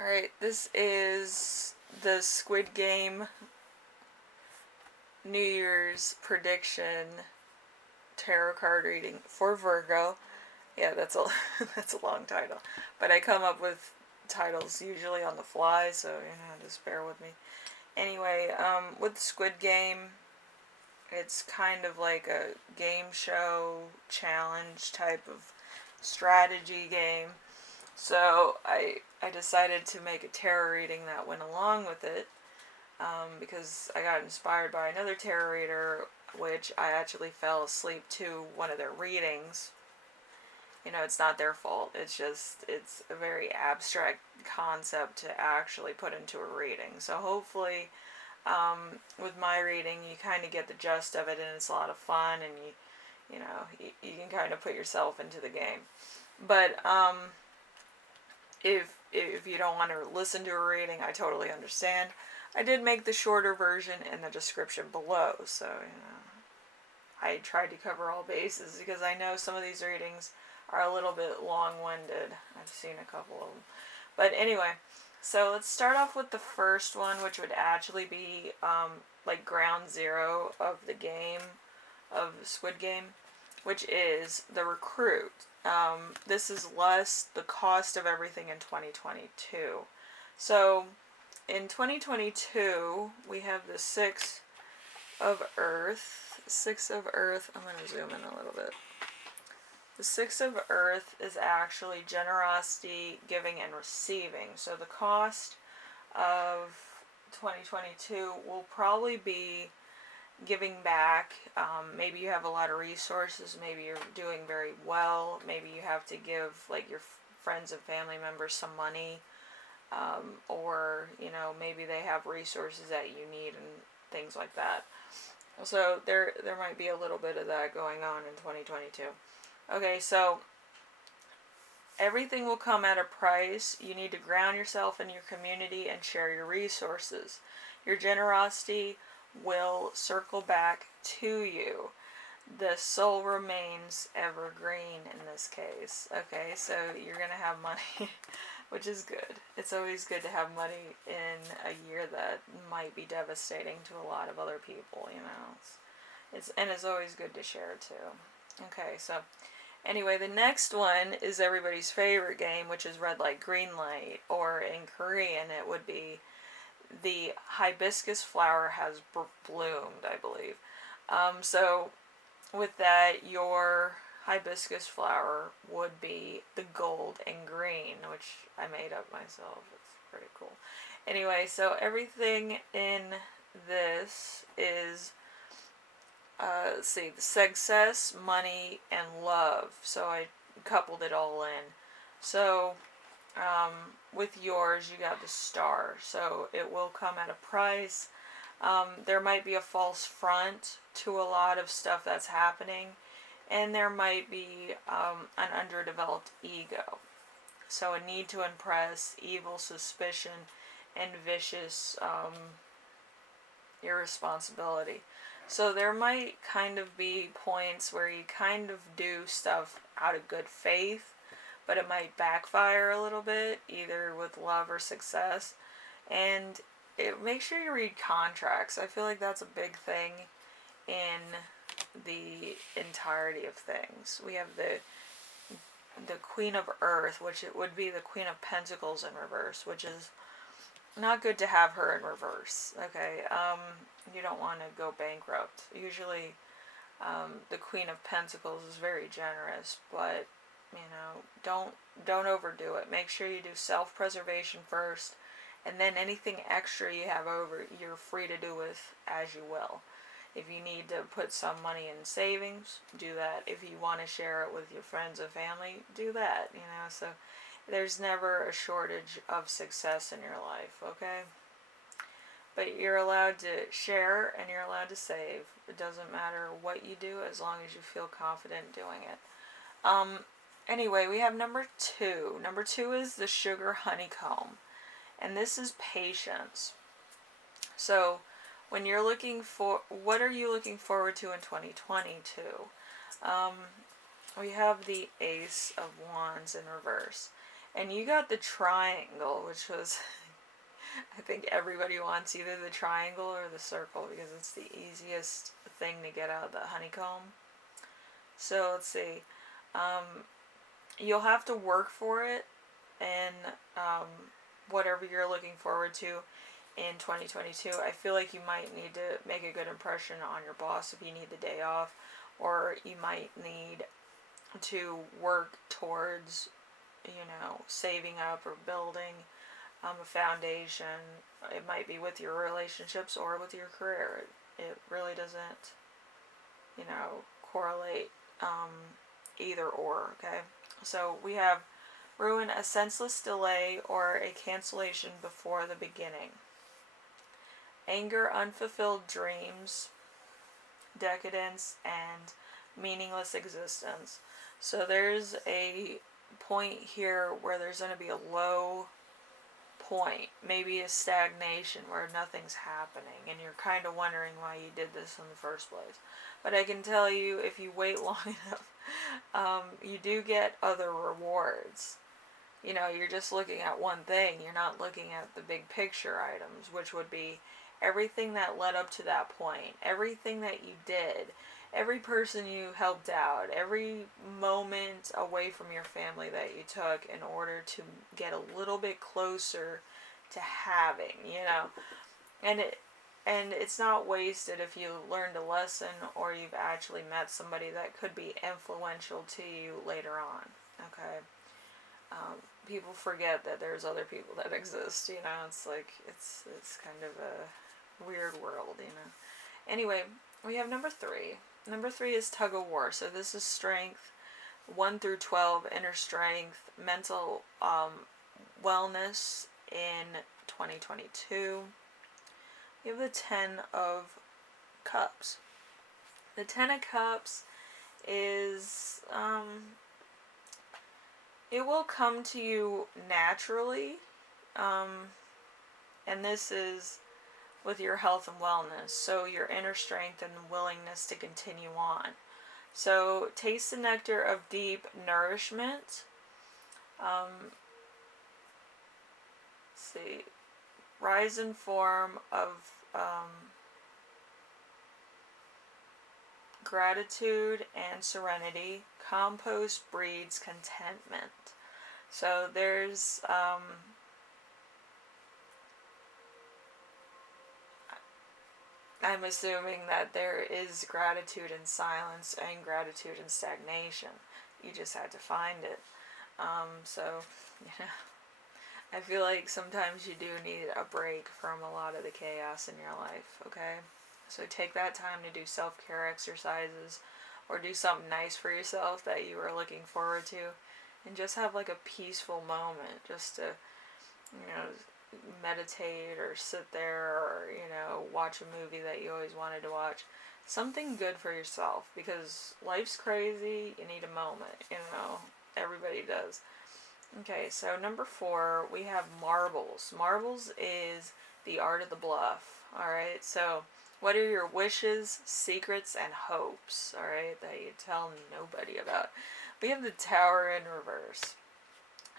Alright, this is the Squid Game New Year's prediction tarot card reading for Virgo. Yeah, that's a that's a long title. But I come up with titles usually on the fly, so just bear with me. Anyway, with the Squid Game, it's kind of like a game show challenge type of strategy game. So I decided to make a tarot reading that went along with it, because I got inspired by another tarot reader, which I actually fell asleep to one of their readings. It's not their fault. It's a very abstract concept to actually put into a reading. So hopefully, with my reading, you kind of get the gist of it, and it's a lot of fun, and you can kind of put yourself into the game. But if you don't want to listen to a reading, I totally understand. I did make the shorter version in the description below, so I tried to cover all bases because I know some of these readings are a little bit long-winded. I've seen a couple of them. But anyway, so let's start off with the first one, which would actually be like ground zero of the game, of Squid Game, which is the recruit. This is less the cost of everything in 2022. So in 2022, we have the Six of Earth. Six of Earth, I'm going to zoom in a little bit. The Six of Earth is actually generosity, giving, and receiving. So the cost of 2022 will probably be giving back. Maybe you have a lot of resources. Maybe you're doing very well. Maybe you have to give like your friends and family members some money. Or maybe they have resources that you need and things like that. So there might be a little bit of that going on in 2022. Okay, so everything will come at a price. You need to ground yourself in your community and share your resources. Your generosity will circle back to you. The soul remains evergreen in this case. Okay, so you're going to have money, which is good. It's always good to have money in a year that might be devastating to a lot of other people, It's always good to share too. Okay, so anyway, the next one is everybody's favorite game, which is red light, green light, or in Korean it would be the hibiscus flower has bloomed, I believe. So with that, your hibiscus flower would be the gold and green, which I made up myself. It's pretty cool. Anyway, so everything in this is, let's see, success, money, and love. So I coupled it all in. So with yours, you got the star. So it will come at a price. There might be a false front to a lot of stuff that's happening, and there might be an underdeveloped ego. So a need to impress, evil suspicion, and vicious irresponsibility. So there might kind of be points where you kind of do stuff out of good faith, but it might backfire a little bit, either with love or success. And make sure you read contracts. I feel like that's a big thing in the entirety of things. We have the Queen of Earth, which it would be the Queen of Pentacles in reverse, which is not good to have her in reverse. Okay, you don't want to go bankrupt. Usually, the Queen of Pentacles is very generous, but don't overdo it. Make sure you do self-preservation first, and then anything extra you have over, you're free to do with as you will. If you need to put some money in savings, do that. If you want to share it with your friends and family, do that. So there's never a shortage of success in your life, okay? But you're allowed to share and you're allowed to save. It doesn't matter what you do as long as you feel confident doing it. Anyway, we have number 2. Number 2 is the sugar honeycomb. And this is patience. So when you're looking for, what are you looking forward to in 2022? We have the Ace of Wands in reverse. And you got the triangle, which was, I think everybody wants either the triangle or the circle because it's the easiest thing to get out of the honeycomb. So let's see. Um, you'll have to work for it, and whatever you're looking forward to in 2022. I feel like you might need to make a good impression on your boss if you need the day off, or you might need to work towards, saving up or building a foundation. It might be with your relationships or with your career. It really doesn't, correlate either or, okay? So we have ruin, a senseless delay or a cancellation before the beginning. Anger, unfulfilled dreams, decadence, and meaningless existence. So there's a point here where there's going to be a low point, maybe a stagnation where nothing's happening and you're kind of wondering why you did this in the first place. But I can tell you, if you wait long enough, you do get other rewards. You're just looking at one thing. You're not looking at the big picture items, which would be everything that led up to that point, everything that you did, every person you helped out, every moment away from your family that you took in order to get a little bit closer to having, and it's not wasted if you learned a lesson or you've actually met somebody that could be influential to you later on. Okay. People forget that there's other people that exist. It's like it's kind of a weird world. Anyway, we have number 3. Number 3 is tug of war. So this is strength, 1 through 12, inner strength, mental wellness in 2022. We have the 10 of Cups. The 10 of Cups is, it will come to you naturally, and this is with your health and wellness, so your inner strength and willingness to continue on. So taste the nectar of deep nourishment. Let's see, rise in form of gratitude and serenity. Compost breeds contentment. So there's I'm assuming that there is gratitude in silence and gratitude in stagnation. You just had to find it. So, I feel like sometimes you do need a break from a lot of the chaos in your life, okay? So take that time to do self-care exercises or do something nice for yourself that you are looking forward to, and just have like a peaceful moment just to, meditate or sit there or, watch a movie that you always wanted to watch. Something good for yourself, because life's crazy. You need a moment, everybody does. Okay, so number 4, we have marbles. Marbles is the art of the bluff. Alright, so what are your wishes, secrets, and hopes, alright, that you tell nobody about? We have the Tower in reverse.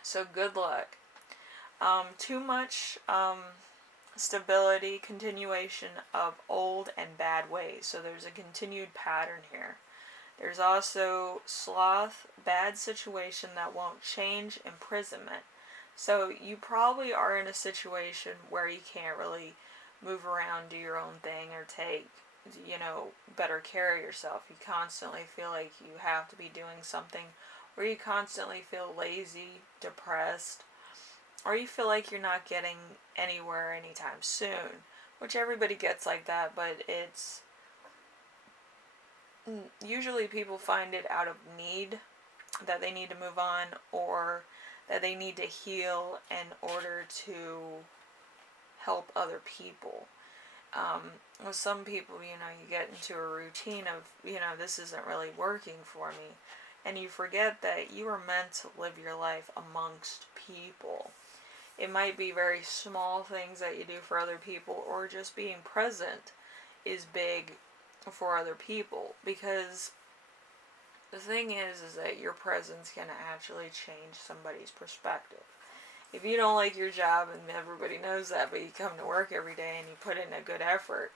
So good luck. Too much stability, continuation of old and bad ways. So there's a continued pattern here. There's also sloth, bad situation that won't change, imprisonment. So you probably are in a situation where you can't really move around, do your own thing, or take, better care of yourself. You constantly feel like you have to be doing something, or you constantly feel lazy, depressed, or you feel like you're not getting anywhere anytime soon, which everybody gets like that, but it's usually people find it out of need, that they need to move on, or that they need to heal in order to help other people. With some people, you get into a routine of, this isn't really working for me, and you forget that you are meant to live your life amongst people. It might be very small things that you do for other people, or just being present is big for other people, because the thing is that your presence can actually change somebody's perspective. If you don't like your job, and everybody knows that, but you come to work every day and you put in a good effort,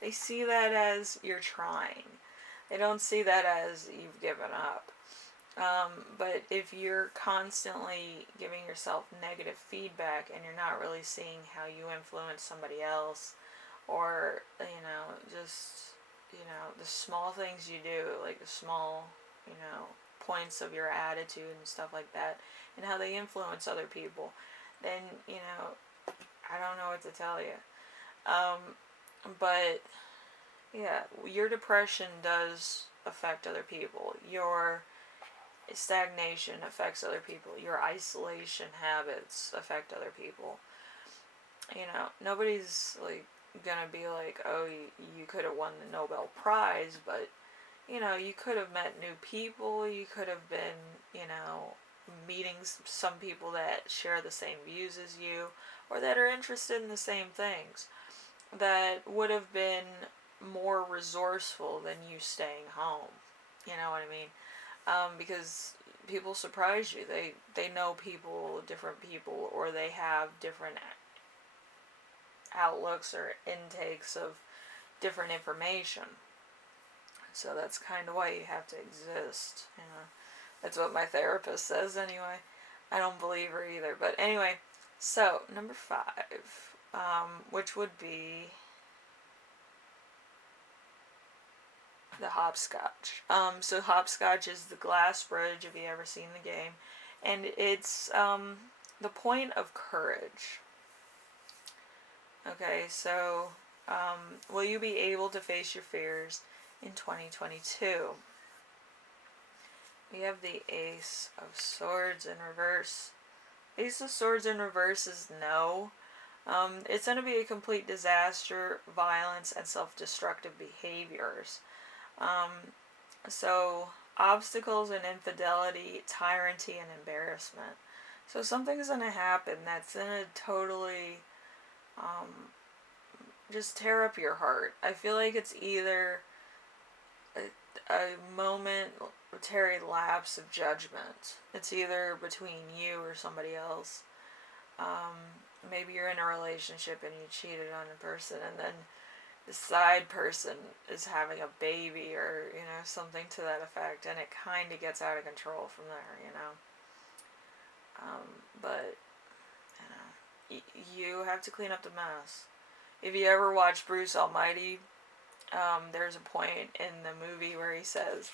they see that as you're trying. They don't see that as you've given up. But if you're constantly giving yourself negative feedback and you're not really seeing how you influence somebody else, or, just, the small things you do, like the small, points of your attitude and stuff like that, and how they influence other people, then, I don't know what to tell you. But, yeah, your depression does affect other people. Your stagnation affects other people. Your isolation habits affect other people. Nobody's, like, gonna be like, oh, you could have won the Nobel Prize, but, you could have met new people, you could have been, meeting some people that share the same views as you, or that are interested in the same things, that would have been more resourceful than you staying home. You know what I mean? Because people surprise you. They know people, different people, or they have different outlooks or intakes of different information. So that's kind of why you have to exist. That's what my therapist says anyway. I don't believe her either. But anyway, so number 5, which would be the hopscotch. So hopscotch is the glass bridge, if you ever seen the game, and it's the point of courage. Okay, so will you be able to face your fears in 2022? We have the Ace of Swords in reverse. Ace of Swords in reverse is no. It's going to be a complete disaster, violence, and self-destructive behaviors. So obstacles and infidelity, tyranny, and embarrassment. So something's going to happen that's going to totally just tear up your heart. I feel like it's either a momentary lapse of judgment. It's either between you or somebody else. Maybe you're in a relationship and you cheated on a person, and then the side person is having a baby, or something to that effect, and it kind of gets out of control from there. But you have to clean up the mess. If you ever watch Bruce Almighty, there's a point in the movie where he says,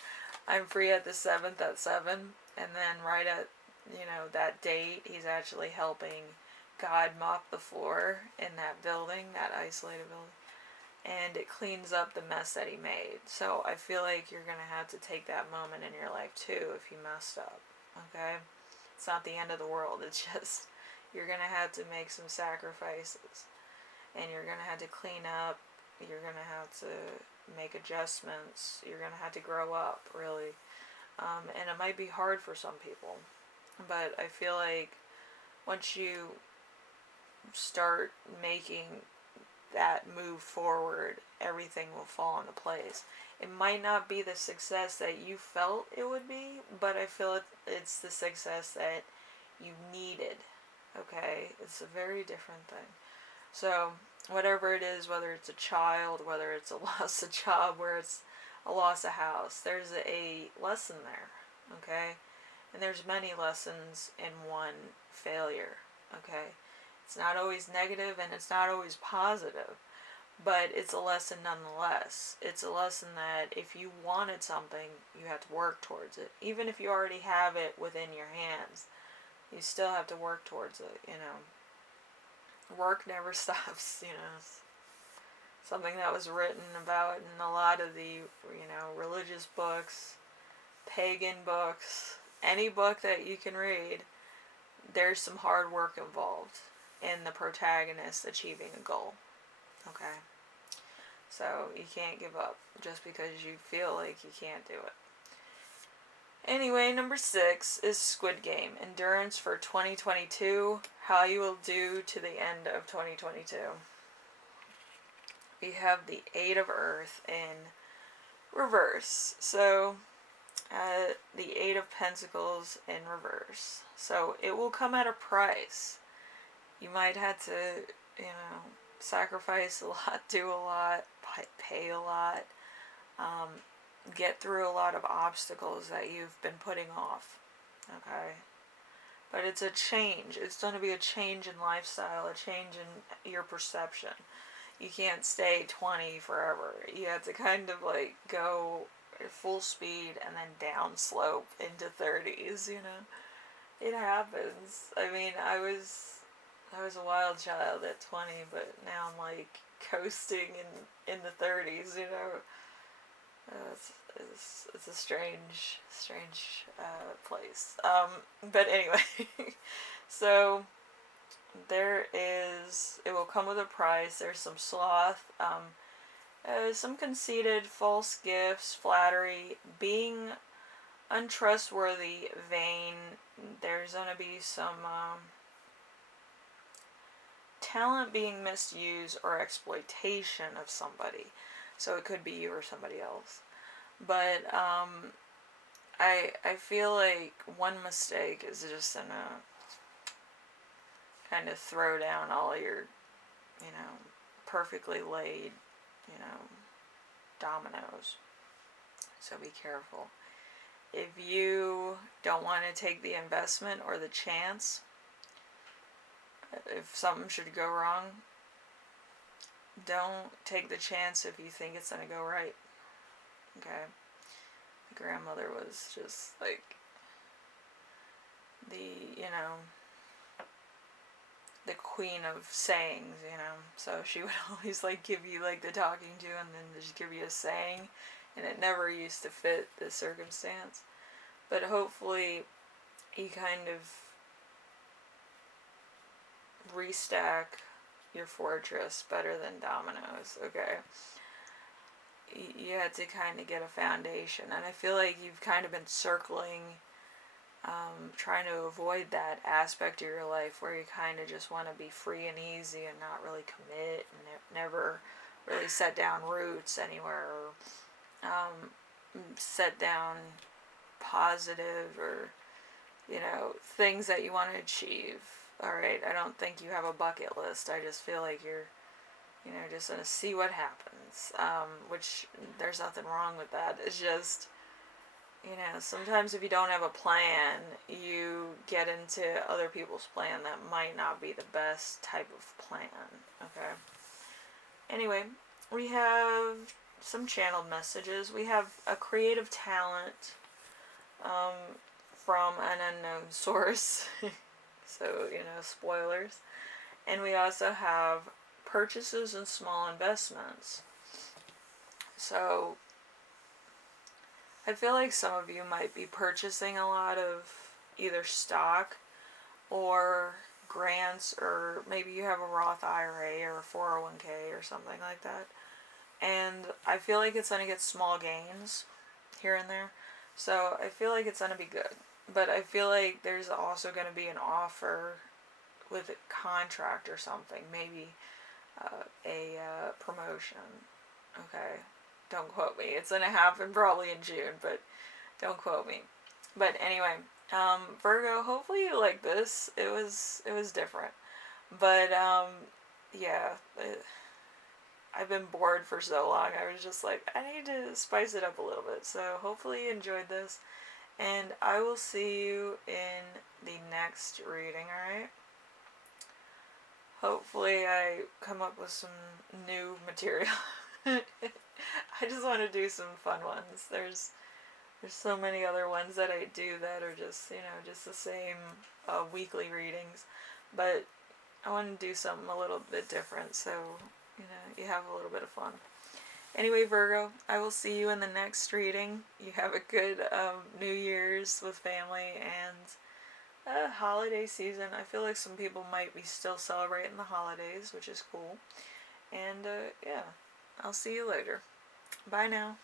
I'm free at the 7th at 7, and then right at that date, he's actually helping God mop the floor in that building, that isolated building, and it cleans up the mess that he made. So I feel like you're going to have to take that moment in your life too if you messed up, okay? It's not the end of the world, it's just you're going to have to make some sacrifices, and you're going to have to clean up, you're going to have to make adjustments, you're going to have to grow up, really. And it might be hard for some people, but I feel like once you start making that move forward, everything will fall into place. It might not be the success that you felt it would be, but I feel it's the success that you needed, okay? It's a very different thing. So whatever it is, whether it's a child, whether it's a loss of job, where it's a loss of house, there's a lesson there, okay? And there's many lessons in one failure, okay? It's not always negative and it's not always positive, but it's a lesson nonetheless. It's a lesson that if you wanted something, you have to work towards it. Even if you already have it within your hands, you still have to work towards it, Work never stops, Something that was written about in a lot of the, religious books, pagan books, any book that you can read, there's some hard work involved in the protagonist achieving a goal, okay? So you can't give up just because you feel like you can't do it. Anyway, number 6 is Squid Game. Endurance for 2022. How you will do to the end of 2022. We have the 8 of Earth in reverse. So, the 8 of Pentacles in reverse. So, it will come at a price. you might have to, you know, sacrifice a lot, do a lot, pay a lot, um, get through a lot of obstacles that you've been putting off. Okay? But it's a change. It's going to be a change in lifestyle, a change in your perception. You can't stay 20 forever. You have to kind of like go at full speed and then down slope into 30s, you know? It happens. I mean, I was a wild child at 20, but now I'm like coasting in the 30s, you know? It's a strange place. But anyway, so it will come with a price. There's some sloth, some conceited, false gifts, flattery, being untrustworthy, vain. There's going to be some talent being misused or exploitation of somebody. So it could be you or somebody else. But I feel like one mistake is just gonna kind of throw down all your, you know, perfectly laid, you know, dominoes. So be careful. If you don't want to take the investment or the chance, if something should go wrong, don't take the chance if you think it's going to go right. Okay? My grandmother was just like the queen of sayings, you know. So she would always like give you like the talking to and then just give you a saying, and it never used to fit the circumstance. But hopefully you kind of restack your fortress better than dominoes, okay? You had to kind of get a foundation, and I feel like you've kind of been circling, trying to avoid that aspect of your life where you kind of just want to be free and easy and not really commit and never really set down roots anywhere, or set down positive or, you know, things that you want to achieve. Alright, I don't think you have a bucket list. I just feel like you're, you know, just gonna see what happens. Which there's nothing wrong with that. It's just, you know, sometimes if you don't have a plan, you get into other people's plan that might not be the best type of plan. Okay? Anyway, we have some channeled messages. We have a creative talent from an unknown source. So, you know, spoilers. And we also have purchases and small investments. So, I feel like some of you might be purchasing a lot of either stock or grants, or maybe you have a Roth IRA or a 401k or something like that. And I feel like it's going to get small gains here and there. So, I feel like it's going to be good. But I feel like there's also going to be an offer with a contract or something. Maybe a promotion. Okay? Don't quote me. It's going to happen probably in June, but don't quote me. But anyway, Virgo, hopefully you like this. It was different. But, yeah. I've been bored for so long. I was just like, I need to spice it up a little bit. So hopefully you enjoyed this. And I will see you in the next reading, alright? Hopefully I come up with some new material. I just want to do some fun ones. There's so many other ones that I do that are just, you know, just the same weekly readings. But I want to do something a little bit different so, you know, you have a little bit of fun. Anyway, Virgo, I will see you in the next reading. You have a good New Year's with family and holiday season. I feel like some people might be still celebrating the holidays, which is cool. And yeah, I'll see you later. Bye now.